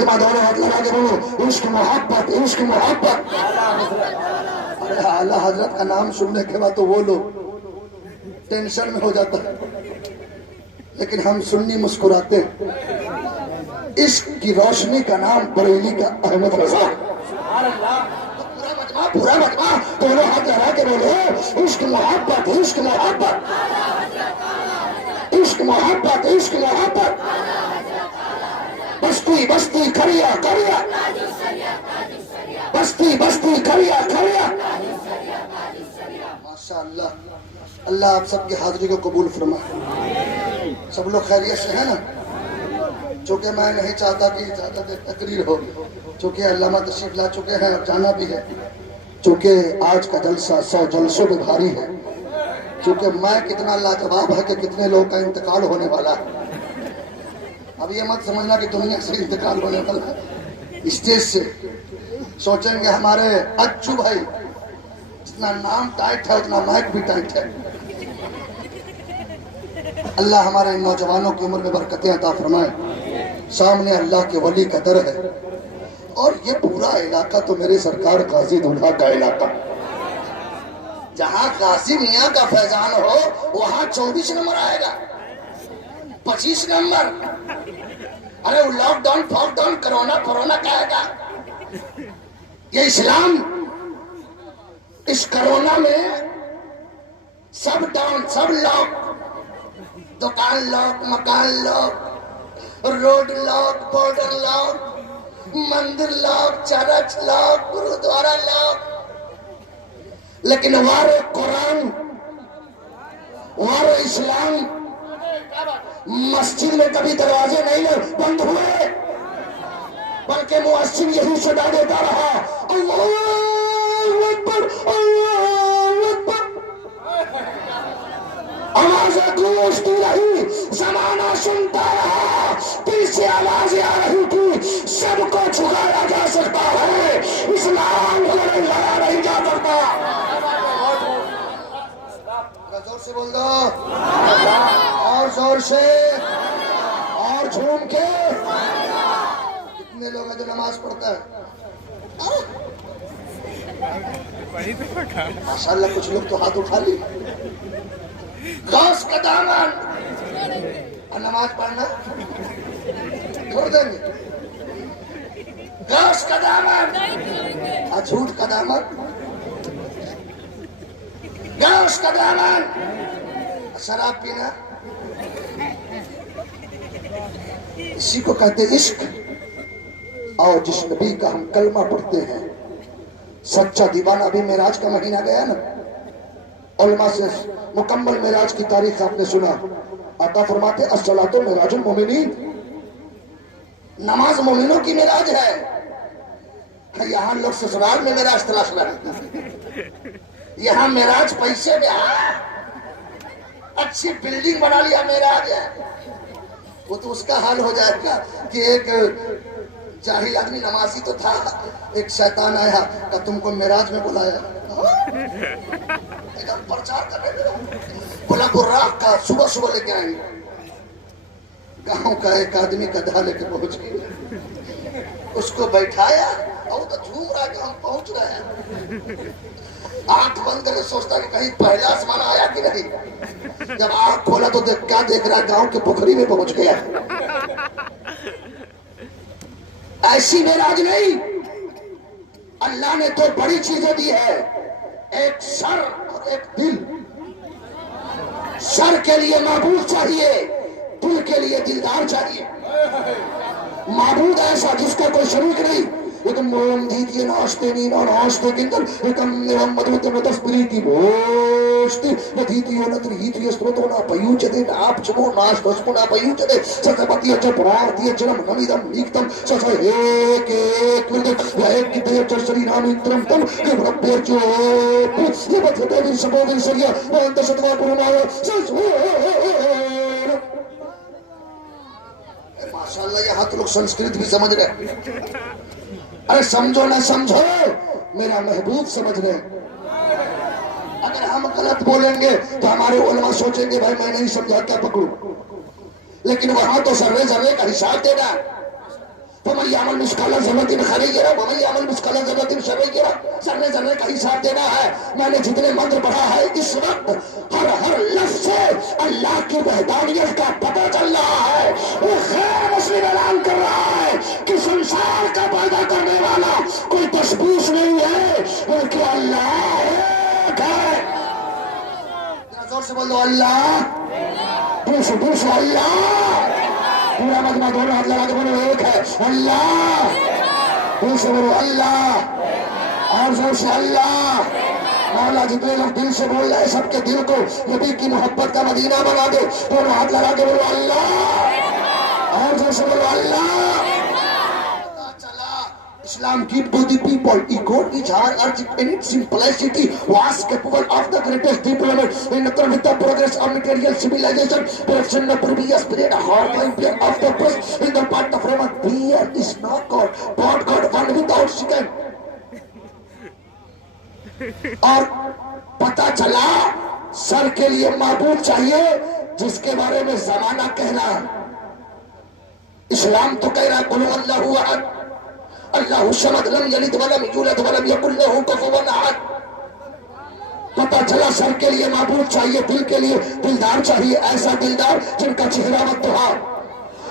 مجمع دونوں ہاتھ لگا کے بولو عشق محبت عشق محبت. ارے اعلیٰ حضرت کا نام سننے کے بعد تو وہ لوگ ٹینشن میں ہو جاتا ہے، لیکن ہم سنی مسکراتے ہیں. عشق کی روشنی کا نام بریلی کا احمد رضا. پورا مجمع دونوں ہاتھ لگا کے بولو عشق محبت عشق محبت عشق محبت عشق محبت. بستی بستی کھڑیا کھڑیا بستی بستی کھڑیا کھڑیا. ماشاء اللہ. اللہ آپ سب کی حاضری کو قبول فرمائے. سب لوگ خیریت سے ہیں نا؟ چونکہ میں نہیں چاہتا کہ زیادہ دیر تقریر ہو، چونکہ علامہ تشریف لا چکے ہیں اور جانا بھی ہے. چونکہ آج کا جلسہ 100 جلسوں میں بھاری ہے. چونکہ میں کتنا لاجواب ہے کہ کتنے لوگوں کا انتقال ہونے والا ہے. اب یہ مت سمجھنا کہ دنیا سے انتقال ہونے والا ہے. اسٹیج سے سوچیں گے ہمارے اچو بھائی جتنا نام ٹائٹ ہے اتنا مائک بھی ٹائٹ ہے. اللہ ہمارے نوجوانوں کی عمر میں برکتیں عطا فرمائے. سامنے اللہ کے ولی کا در ہے اور یہ پورا علاقہ تو میرے سرکار قاضی دولہا کا علاقہ. جہاں قاضی میاں کا فیضان ہو وہاں 24 نمبر آئے گا، 25 نمبر. ارے وہ لاک ڈاؤن فاک ڈاؤن کرونا کہے گا. یہ اسلام اس کرونا میں سب ڈاؤن سب لاک، دکان لاک، مکان lock, road lock, border lock, مندر lock, church lock, gurdwara lock. لیکن وار قرآن وار اسلام مسجد میں کبھی دروازے نہیں بند ہوئے، بلکہ مؤذن یہی صدا دیتا رہا اللہ اکبر اللہ اکبر. آوازیں گونجتی رہی، زمانہ سنتا رہا، پیچھے آوازیں آ رہی تھی. سب کو جھکایا جا سکتا ہے، اسلام کو لڑایا نہیں جا سکتا. زور سے بول دو، اور زور سے، اور جھوم کے. کتنے لوگ ہیں جو نماز پڑھتا ہے؟ ماشاء اللہ کچھ لوگ تو ہاتھ اٹھا لی. غوث کا دامن اور نماز پڑھنا چھوڑ دیں گے. غوث کا دامن اور جھوٹ کا دامن. غوث کا دامن شراب پینا، اسی کو کہتے عشق. اور جس نبی کا ہم کلمہ پڑھتے ہیں سچا دیوانہ. ابھی معراج کا مہینہ گیا نا، علماء سے مکمل معراج کی تاریخ آپ نے سنا. آقا فرماتے الصلاۃ معراج المومنین، نماز مومنوں کی معراج ہے. یہاں لوگ سسرال میں معراج تلاش رہے ہیں. یہاں معراج پیسے میں اچھی بلڈنگ بنا لیا معراج ہے. وہ تو اس کا حال ہو جائے گا کہ ایک جاہل آدمی نمازی تو تھا، ایک شیطان آیا کہ تم کو معراج میں بلایا. پرچار کر رہے بولا براق کا صبح صبح لے کے آئیں گے. گاؤں کا ایک آدمی گدھا لے کے پہنچ گیا، اس کو بیٹھایا اور تو جھوم رہا کہ ہم پہنچ رہے ہیں. آنکھ بند کر کے سوچتا کہ کہیں پہلا آسمان آیا کہ نہیں. جب آنکھ کھولا تو کیا دیکھ رہا، گاؤں کے پوکھری میں پہنچ گیا. ایسی معراج نہیں. اللہ نے تو بڑی چیزیں دی ہے، ایک سر اور ایک دل. سر کے لیے معبود چاہیے، دل کے لیے دلدار چاہیے. معبود ایسا جس کا کوئی شریک نہیں. لیکن موم دیتی ناشتے نہیں اور ناشتے کے اندر لیکن مدوت متصبری کی بوشتی ندیتی و نتر ہیتی اسپرتو نا پیوچ دے آپ چمو ناش دسپو نا پیوچ دے سکتا پتی اچھا پرارتی جنم نمیدم نیکتم سسا ایک ورد ایک کی دیر چرسری نام انترم تم کہ رب بیر جو یہ بطلتے دن سبو دن سریا وانت شتوا پرمایا ماشاءاللہ یہاں تو لوگ سنسکرت بھی سمجھ رہے. ارے سمجھو نہ سمجھو میرا محبوب سمجھ رہے. اگر ہم غلط بولیں گے تو ہمارے علماء سوچیں گے بھائی میں نہیں سمجھا کیا پکڑوں. لیکن وہاں تو ذرے ذرے کا حساب دینا. وَمَن يَعْمَلْ مِثْقَالَ ذَرَّةٍ خَيْرًا يَرَهُ وَمَن يَعْمَلْ مِثْقَالَ ذَرَّةٍ شَرًّا يَرَهُ. ذرے ذرے کا حساب دینا ہے. میں نے جتنے منتر پڑھا ہے اس وقت ہر لفظ سے اللہ کی وحدانیت کا پتہ چل رہا ہے. وہ خیر مسلم اعلان کر رہا ہے کہ سنسار کا پیدا کرنے والا کوئی تشبیش نہیں ہے بلکہ اللہ ایک ہے. زور سے بولو اللہ. دوسرا اللہ. پورا مجمع دونوں ہاتھ لگا کے بولو ایک ہے اللہ. دل سے بولو اللہ اور زور سے اللہ. مولا جتنے لوگ دل سے بول رہے ہیں سب کے دل کو نبی کی محبت کا مدینہ بنا دے. دونوں ہاتھ لگا کے بولو اللہ اور زور سے بولو اللہ. Islam give to the people equal each urge in its simplicity was capable of the greatest deployment in with the progress of material civilization. Production of previous period horrifying play of the first in the part of Roman beer is not God. God got one without second. اور پتا چلا سر کے لیے معبود چاہیے جس کے بارے میں زمانہ کہہ رہا ہے. اسلام تو کہہ رہا ہے قل اللہ احد اللہ الصمد لم یلد ولم یولد ولم یکن له کفوا احد. پتا چلا سر کے لیے معبود چاہیے, دل کے لیے دلدار چاہیے, ایسا دلدار جن کا چہرہ متحا,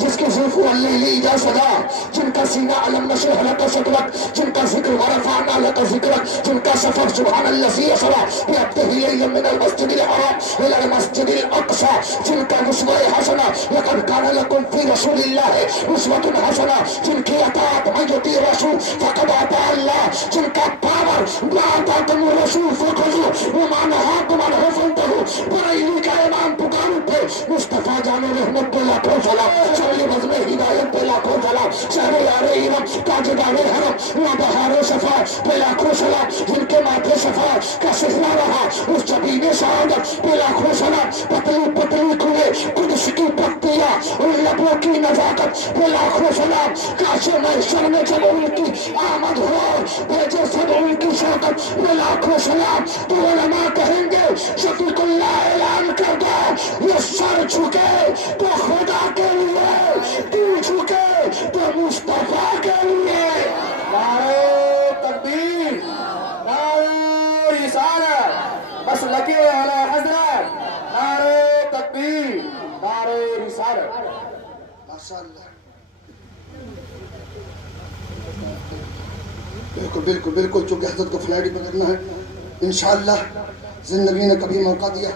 جس کے زلفو اللیلی جا صدا, جن کا سینہ علم نشر حلق صدرک, جن کا ذکر ورفعنا لک ذکرک, جن کا سفر سبحان اللذی اسرا بعبدہ لیلا من المسجد الحرام الى المسجد الاقصى, جن کا اسوہ حسنہ لقد کان لکم فی رسول اللہ اسوۃ حسنہ, جن کی اطاعت من یطیع رسول فقد اطاع اللہ, جن کا پاور ما آتاکم الرسول فخذوہ وما نہاکم عنہ فانتہوا. بریلی کا امام پکار اٹھے مصطفیٰ جان رحمت اللہ کو سلام بزم ہدایت پہ لاکھوں سلام. شہر یار ایرم تاجدار حرم و بہار صفا پہ لاکھوں سلام, جن کے ماتھے صفا کا سہرا رہا اس جبین سعادت پہ لاکھوں سلام. پتلی پتلی کنویں قدس کی پتیاں ان لبوں کی نزاکت پہ لاکھوں سلام. کاش محشر میں جب ان کی آمد ہو بھیجے سب ان کی شوکت پہ لاکھوں سلام. تو علماء کہیں گے شفیق اللہ اعلان کر دو یہ سر جھکے تو خدا کے لیے, دل جھکے تو مصطفیٰ کے لیے. نعرہ تکبیر, نعرہ رسالت, بس لکی علی حضرت, نعرہ تکبیر, نعرہ رسالت. ماشاءاللہ. بالکل بالکل بالکل. چونکہ حضرت کو فلائٹ پہ کرنا ہے انشاءاللہ زندگی نے کبھی موقع دیا,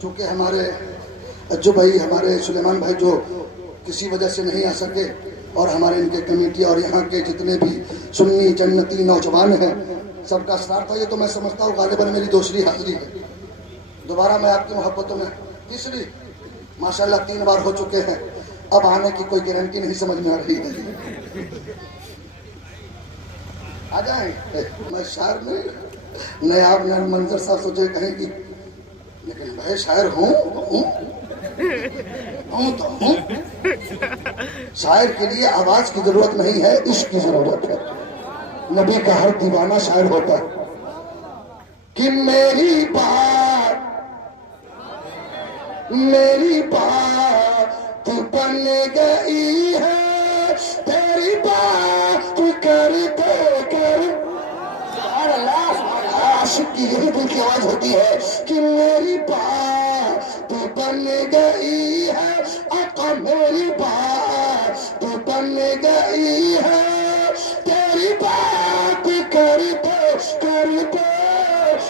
چونکہ ہمارے اجو بھائی ہمارے سلیمان بھائی جو کسی وجہ سے نہیں آ سکے, اور ہمارے ان کے کمیٹی اور یہاں کے جتنے بھی سنی جنتی نوجوان ہیں سب کا اصرار تھا. یہ تو میں سمجھتا ہوں غالباً میری دوسری حاضری ہے. دوبارہ میں آپ کی محبتوں میں تیسری ماشاءاللہ 3 بار ہو چکے ہیں. اب آنے کی کوئی گارنٹی نہیں سمجھ میں آ رہی ہے. آ جائیں. میں شاعر نہیں, نیاب نیا منظر صاحب سوچے کہیں گی, لیکن بھائی شاعر ہوں تو ہوں. شاعر کے لیے آواز کی ضرورت نہیں ہے, عشق کی ضرورت ہے. نبی کا ہر دیوانہ شاعر ہوتا ہے کہ میری بات بن گئی ہے تیری بات کرتے کر. عاشق کی یہی دل کی آواز ہوتی ہے کہ میری بات بن گئی ہے آقا, میری بات بن گئی ہے تیری بات کرتے کرتے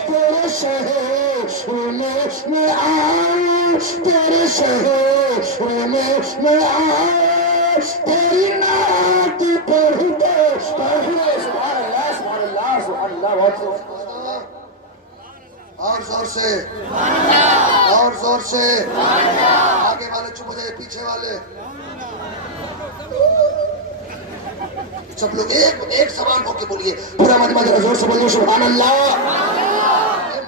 تیرے شہر میں آؤں, تیرے شہر میں آؤں, تیری نعت پڑھتے پڑھتے. سبحان اللہ, سبحان اللہ, سبحان اللہ. بہت اور زور سے, اور زور سے. آگے والے چپ ہو جائے, پیچھے والے سب لوگ ایک سوال ہو کے بولیے. پورا مجمع زور سے بولیے سبحان اللہ,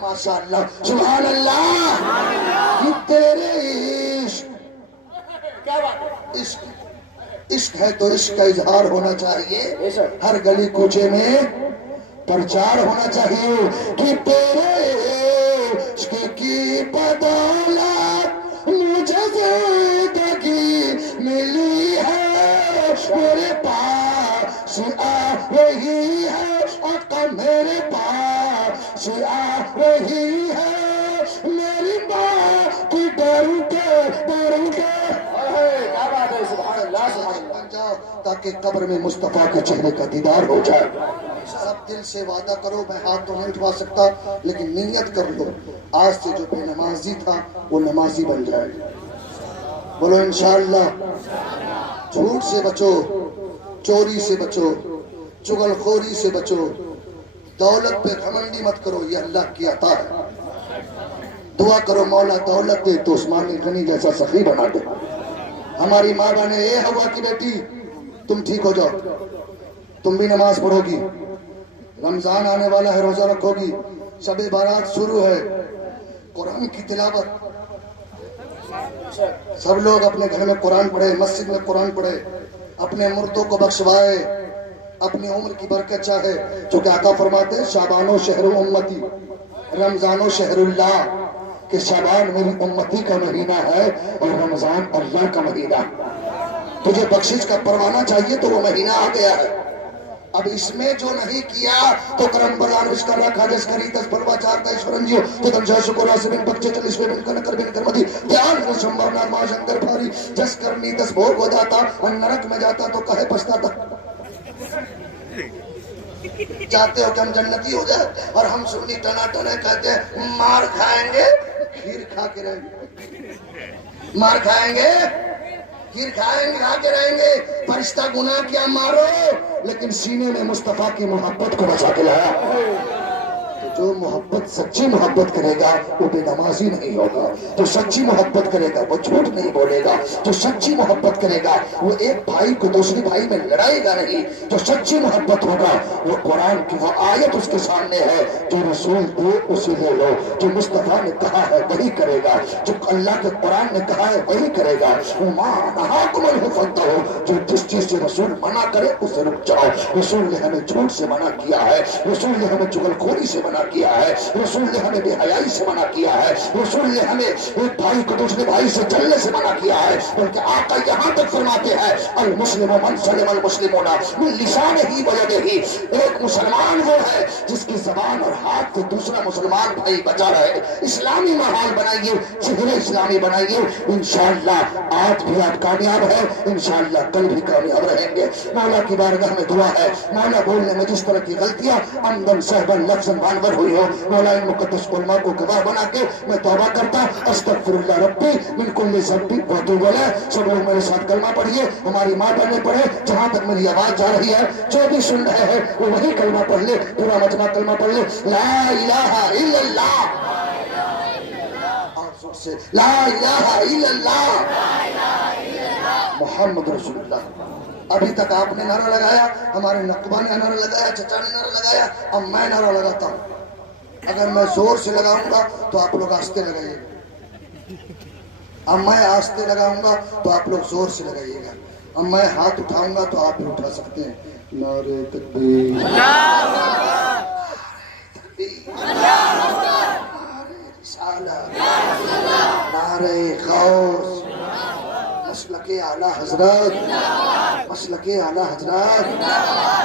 ماشاء اللہ, سبحان اللہ. یہ تیرے عشق, کیا بات ہے. عشق ہے تو عشق کا اظہار ہونا چاہیے, ہر گلی کوچے میں پرچار ہونا چاہیے کہ تیرے عشق کی بدولت مجھے زندگی ملی ہے, میرے پاس کیا بات ہے، سبحان اللہ سبحان اللہ. بن جاؤ تاکہ قبر میں مصطفیٰ کے چہرے کا دیدار ہو جائے. سب دل سے وعدہ کرو، میں ہاتھ تو نہیں اٹھوا سکتا لیکن نیت کر لو آج سے جو بے نمازی تھا وہ نمازی بن جائے. بولو انشاءاللہ. جھوٹ سے بچو، چوری سے بچو، چغل خوری سے بچو، دولت پہ گھمنڈی مت کرو، یہ اللہ کی عطا ہے. دعا کرو مولا دولت دے تو عثمان غنی جیسا سخی بنا دے. ہماری ماں بہنے اے ہوا کی بیٹی تم ٹھیک ہو جاؤ، تم بھی نماز پڑھو گی، رمضان آنے والا ہے روزہ رکھو گی، شب بارات شروع ہے، قرآن کی تلاوت. سب لوگ اپنے گھر میں قرآن پڑھے، مسجد میں قرآن پڑھے، اپنے مردوں کو بخشوائے، اپنی عمر کی برکت چاہے. چونکہ آقا فرماتے ہیں شعبان و شہر امتی، رمضان و شہر اللہ، کہ شعبان میری امتی کا مہینہ ہے اور رمضان اللہ کا مہینہ. تجھے بخشش کا پروانہ چاہیے تو وہ مہینہ آ گیا ہے. اب اس میں جو نہیں کیا تو کرم بران وشکر رکھا جس کری تس بلوا چارتا ایشورنجیو تو تنجا شکر آسے بن بچے چلیس میں بن کرنکر بن کرمدی دیان رشمبر نرماش انگر پھاری جس کرنی تس بھوگ ہو جاتا اور نرک میں جاتا تو کہے پچھتا تھا. چاہتے ہو کہ ہم جنتی ہو جائے اور ہم سنی ٹنا ٹنے کہتے ہیں مار کھائیں گے کھیر کھا کے رہیں گے، مار کھائیں گے کھیر کھائیں گے کھا کے رہیں گے. فرشتہ گناہ کیا مارو لیکن سینے میں مصطفیٰ کی محبت کو بچا کے لایا. جو محبت سچی محبت کرے گا وہ بے نمازی نہیں ہوگا. جو سچی محبت کرے گا وہ جھوٹ نہیں بولے گا. جو سچی محبت کرے گا وہ ایک بھائی کو دوسری بھائی میں لڑائے گا نہیں. جو سچی محبت ہوگا وہ قرآن کی وہ آیت اس کے سامنے ہے جو رسول دے اسے لے لو، جو مصطفیٰ نے کہا ہے وہی کرے گا، جو اللہ کے قرآن نے کہا ہے وہی کرے گا. جو جس چیز سے رسول منع کرے اسے رک جاؤ. رسول نے ہمیں جھوٹ سے منع کیا ہے، رسول نے ہمیں چغل خوری سے منع کیا ہے، رسول نے ہمیں بے حیائی سے منع کیا ہے، رسول نے ہمیں ایک بھائی کو دوسرے بھائی سے جلنے سے منع کیا ہے. بلکہ آقا یہاں تک فرماتے ہیں المسلم من سلم المسلمون من لسانہ ویدہ، ایک مسلمان وہ ہے جس کی زبان اور ہاتھ سے دوسرا مسلمان بھائی بچا رہے. اسلامی ماحول بنائیے، چہرے اسلامی بنائیے. انشاءاللہ آج بھی آپ کامیاب ہیں، انشاءاللہ کل بھی کامیاب رہیں گے. مولا کی بارگاہ میں دعا ہے مولا بولنے میں جس طرح کی غلطیاں عمدن صحبن لفظن بانور ہوئی ہو مولا ان مقدس علماء کو گواہ بنا کے میں توبہ کرتا استغفر اللہ ربی من کل ذنب واتوب الیہ. سب لوگ میرے ساتھ کلمہ پڑھیے، ہماری ماں بہنیں پڑھے، جہاں تک میری آواز جا رہی ہے جو بھی سن رہے ہیں وہ وہی کلمہ پڑھ لے. پورا مجمع کلمہ پڑھ لے. لا الہ الا اللہ، اور زور سے لا الہ الا اللہ محمد رسول اللہ. ابھی تک آپ نے نعرہ لگایا، ہمارے نقبہ نے نعرہ لگایا، چچا نے نعرہ لگایا، اب میں نعرہ لگاتا ہوں. اگر میں زور سے لگاؤں گا تو آپ لوگ آہستہ لگائیے گا، اب میں آہستہ لگاؤں گا تو آپ لوگ زور سے لگائیے گا. اب میں ہاتھ اٹھاؤں گا تو آپ بھی اٹھا سکتے ہیں. نعرہ تکبیر، نعرہ رسالت، نعرہ غوث، مسلک اعلیٰ حضرت، مسلک اعلیٰ حضرت،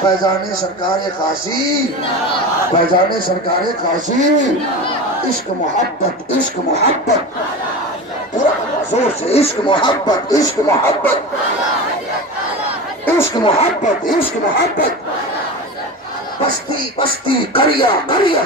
فیضان سرکار قاضی، فیضان سرکار قاضی. عشق محبت، عشق محبت، پورا زور سے عشق محبت، عشق محبت، عشق محبت، عشق محبت. بستی بستی، قریہ قریہ،